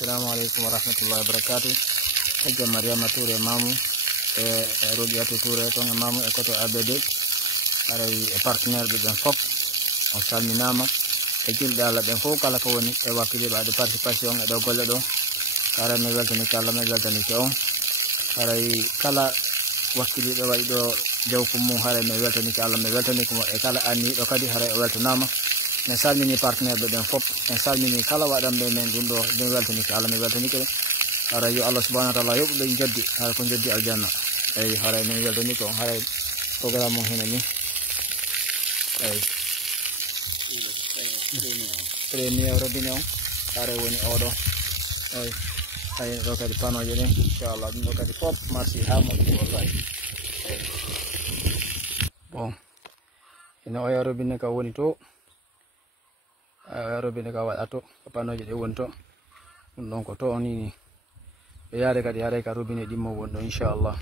Assalamualaikum warahmatullahi wabarakatuh. Hajja Mariama Touré mamu Robiatou Touré to mamu e koto ABD aray e partenaire be ben fop on salminama e julde Allah ben fo kala ko woni e wakkile baade participation e do golle do kala me weltani kala me weltani ko on aray kala wakkile do wadi do jaw ko mum hare me weltani kala me weltani ko e kala anni do kadi hare e weltanama me salmini partenaire be ben fop en salmini kala wadambe men dundo be weltani kala me weltani ko aray yo Allah subhanahu wa ta'ala yob be joddi hare ko joddi aljanna ay hare me weltani ko hare programme mo hinani ay premier robineo are woni odo ay do kadi panoje den inshallah do kadi pop merci ha mo wallahi bon ina o robine ka woni to robine ka wada to panoje de won to non ko to oni be yare kadi yare ka robine dimmo won do inshallah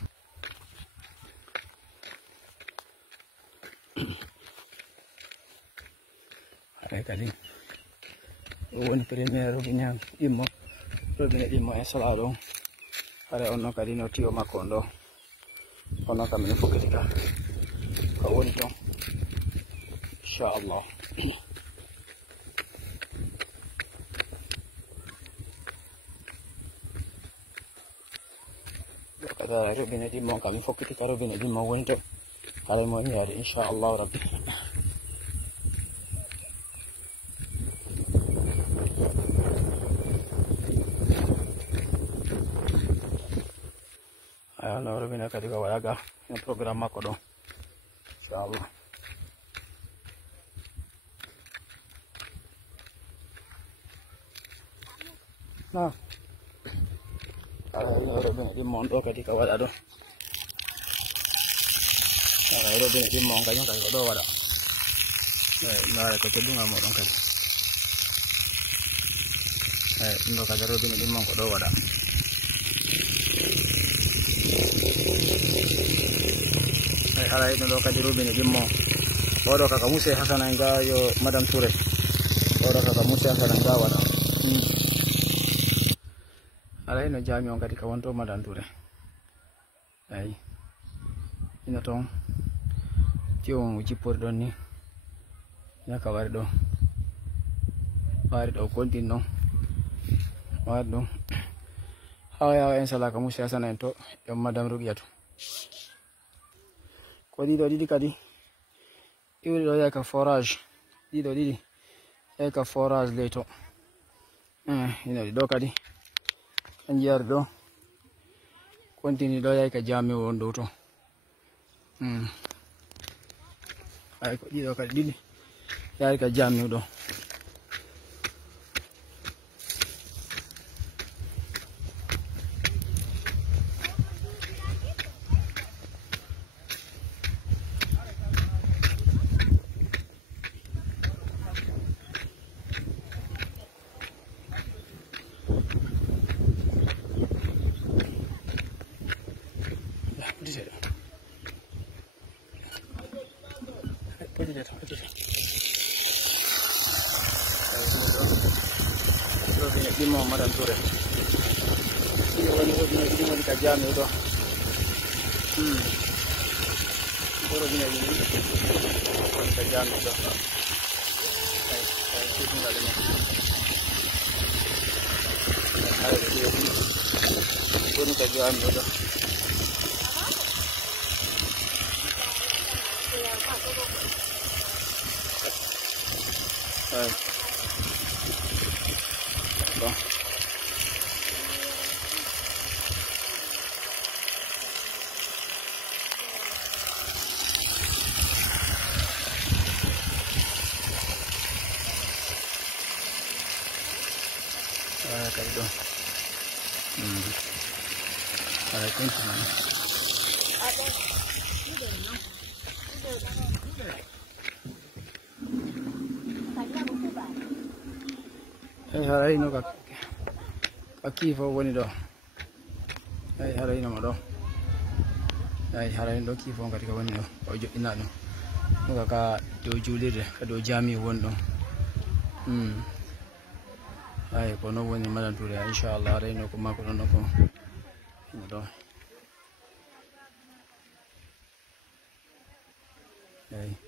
ay kadi woni premier robine dimmo e salado are onno kadi no tiyo makko ndo onno kam ne fokatika ko woni to inshallah kada robine dimmo kam fokatika robine dimmo woni to are mo yaade inshallah rabbi no robine kadi ko wadaga no programme makko do inshallah na no robine di mon do kadi ko wada do robine di mon kadi ko do wada mare ko tedunga mo don kadi ndo kadi robine di mon ko do wada ala ino do kadi robine dimmo odo kaka Musa Hasana nga yo Madame Touré odo kaka Musa Hasana nga wala ala ino jami on kadi ka wonto Madame Touré ay ina ton tiwon jippor don ni nyaka wari do kontin non wari do hawa en sala ka Musa Hasana to yo Madame Robiatou ko dido didi kadi iwri do yaka forage dido didi yaka forage leto ina do kadi anjiar do continue do yaka jami wondo to ay ko dido kadi didi yaka jami do robine dimmo Madame Touré woni robine dimmo ka jami do robine dimmo ka jami do ay tinga le mo ay woni ka jami do ay bon kay do para continuar haray no kifo woni do ay haray no do ay haray do kifo ngati ko woni do o joddina no ka do julirde ka do jami won do ay ko no woni Madam Touré inshallah reyno ko makko non ko do ay